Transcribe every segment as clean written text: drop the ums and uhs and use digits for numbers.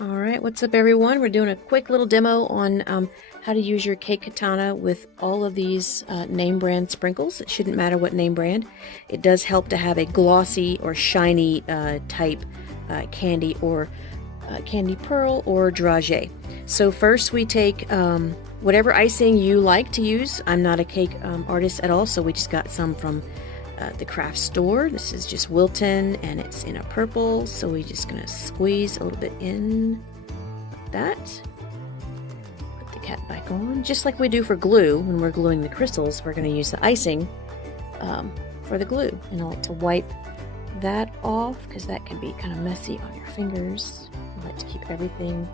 Alright, what's up everyone? We're doing a quick little demo on how to use your cake katana with all of these name brand sprinkles. It shouldn't matter what name brand. It does help to have a glossy or shiny type candy or candy pearl or dragee. So first we take whatever icing you like to use. I'm not a cake artist at all, so we just got some from the craft store. This is just Wilton and it's in a purple, so we're just gonna squeeze a little bit in like that. Put the cap back on, just like we do for glue. When we're gluing the crystals, we're gonna use the icing for the glue. And I like to wipe that off because that can be kind of messy on your fingers. I like to keep everything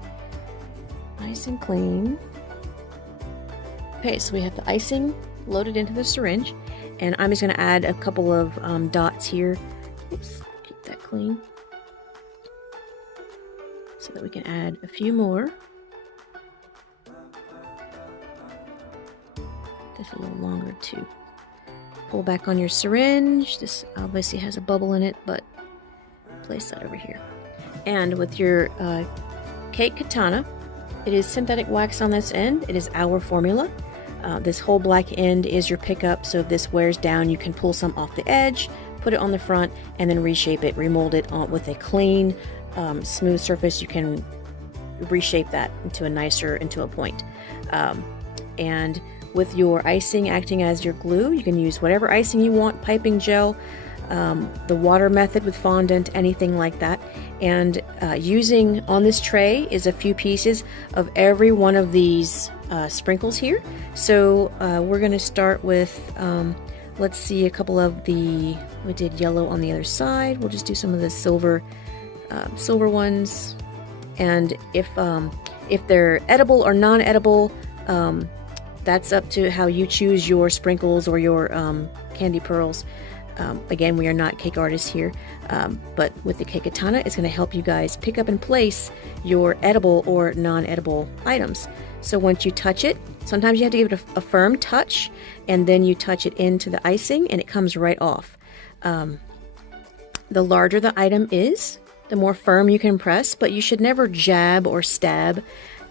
nice and clean. Okay, so we have the icing loaded into the syringe, and I'm just going to add a couple of dots here. Oops, keep that clean. So that we can add a few more. Just a little longer too. Pull back on your syringe. This obviously has a bubble in it, but place that over here. And with your cake katana, it is synthetic wax on this end. It is our formula. This whole black end is your pickup, so if this wears down, you can pull some off the edge, put it on the front, and then reshape it, remold it with a clean, smooth surface. You can reshape that into a point. And with your icing acting as your glue, you can use whatever icing you want, piping gel, the water method with fondant, anything like that. And using on this tray is a few pieces of every one of these sprinkles here. So we're going to start with, let's see, a couple of we did yellow on the other side. We'll just do some of the silver ones. And if they're edible or non-edible, that's up to how you choose your sprinkles or your candy pearls. Again, we are not cake artists here, but with the cake katana, it's going to help you guys pick up and place your edible or non-edible items. So once you touch it, sometimes you have to give it a firm touch, and then you touch it into the icing and it comes right off. The larger the item is, the more firm you can press, but you should never jab or stab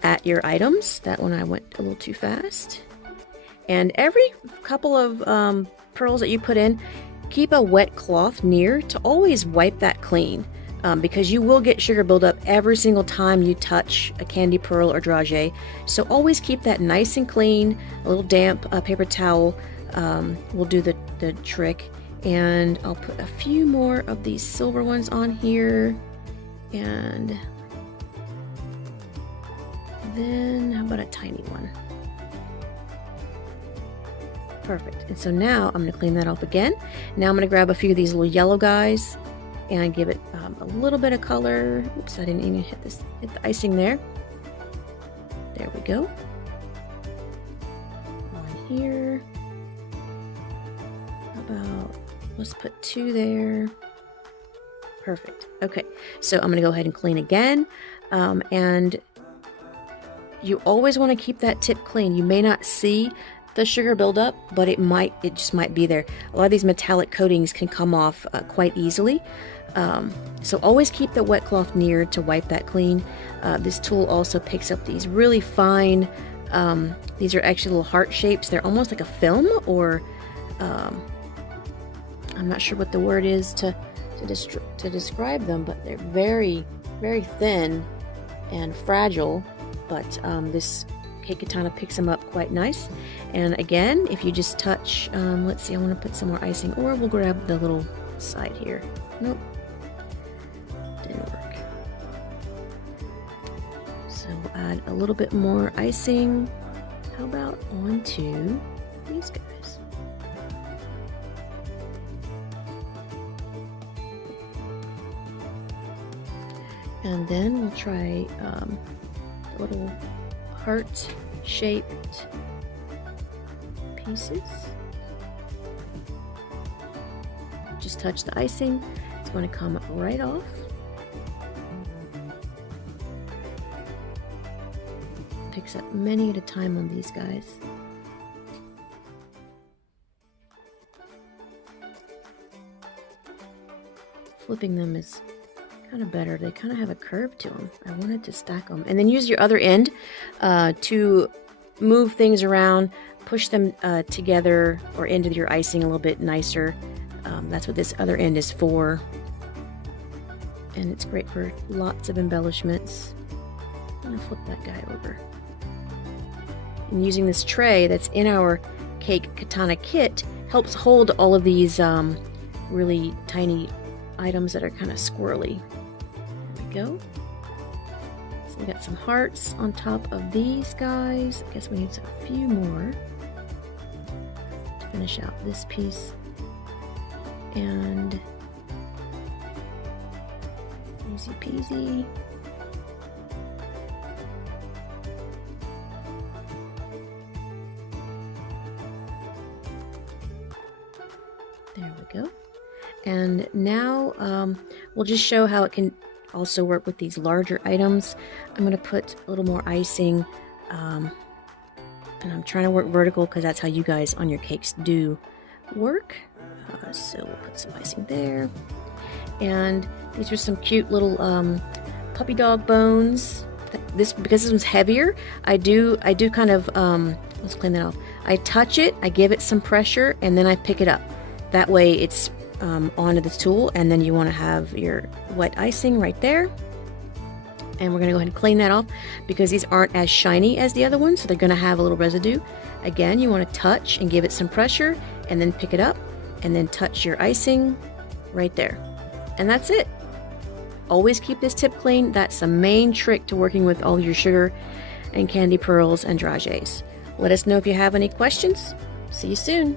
at your items. That one I went a little too fast. And every couple of pearls that you put in, keep a wet cloth near to always wipe that clean, because you will get sugar buildup every single time you touch a candy pearl or dragee. So always keep that nice and clean. A little damp paper towel will do the trick. And I'll put a few more of these silver ones on here. And then how about a tiny one? Perfect. And so now I'm going to clean that off again. Now I'm going to grab a few of these little yellow guys and give it a little bit of color. Oops, I didn't even hit the icing there. There we go. One here. Let's put two there. Perfect. Okay, so I'm going to go ahead and clean again. And you always want to keep that tip clean. You may not see the sugar buildup, but it just might be there. A lot of these metallic coatings can come off quite easily. So always keep the wet cloth near to wipe that clean. This tool also picks up these really fine, these are actually little heart shapes. They're almost like a film, or I'm not sure what the word is to describe them, but they're very, very thin and fragile. But this cake katana picks them up quite nice. And again, if you just touch, let's see, I want to put some more icing, or we'll grab the little side here. Nope, didn't work. So we'll add a little bit more icing. How about onto these guys? And then we'll try a little heart-shaped pieces. Just touch the icing. It's going to come right off. Picks up many at a time on these guys. Flipping them is kind of better. They kind of have a curve to them. I wanted to stack them. And then use your other end to move things around, push them together or into your icing a little bit nicer. That's what this other end is for. And it's great for lots of embellishments. I'm gonna flip that guy over. And using this tray that's in our cake-katana-kit helps hold all of these really tiny items that are kind of squirrely. There we go. So we got some hearts on top of these guys. I guess we need a few more to finish out this piece. And easy peasy. There we go. And now we'll just show how it can also work with these larger items. I'm going to put a little more icing, and I'm trying to work vertical because that's how you guys on your cakes do work. So we'll put some icing there. And these are some cute little puppy dog bones. Because this one's heavier, I do kind of let's clean that off. I touch it, I give it some pressure, and then I pick it up. That way it's onto the tool, and then you want to have your wet icing right there. And we're going to go ahead and clean that off because these aren't as shiny as the other ones, so they're going to have a little residue. Again, you want to touch and give it some pressure, and then pick it up, and then touch your icing right there. And that's it. Always keep this tip clean. That's the main trick to working with all your sugar and candy pearls and dragees. Let us know if you have any questions. See you soon.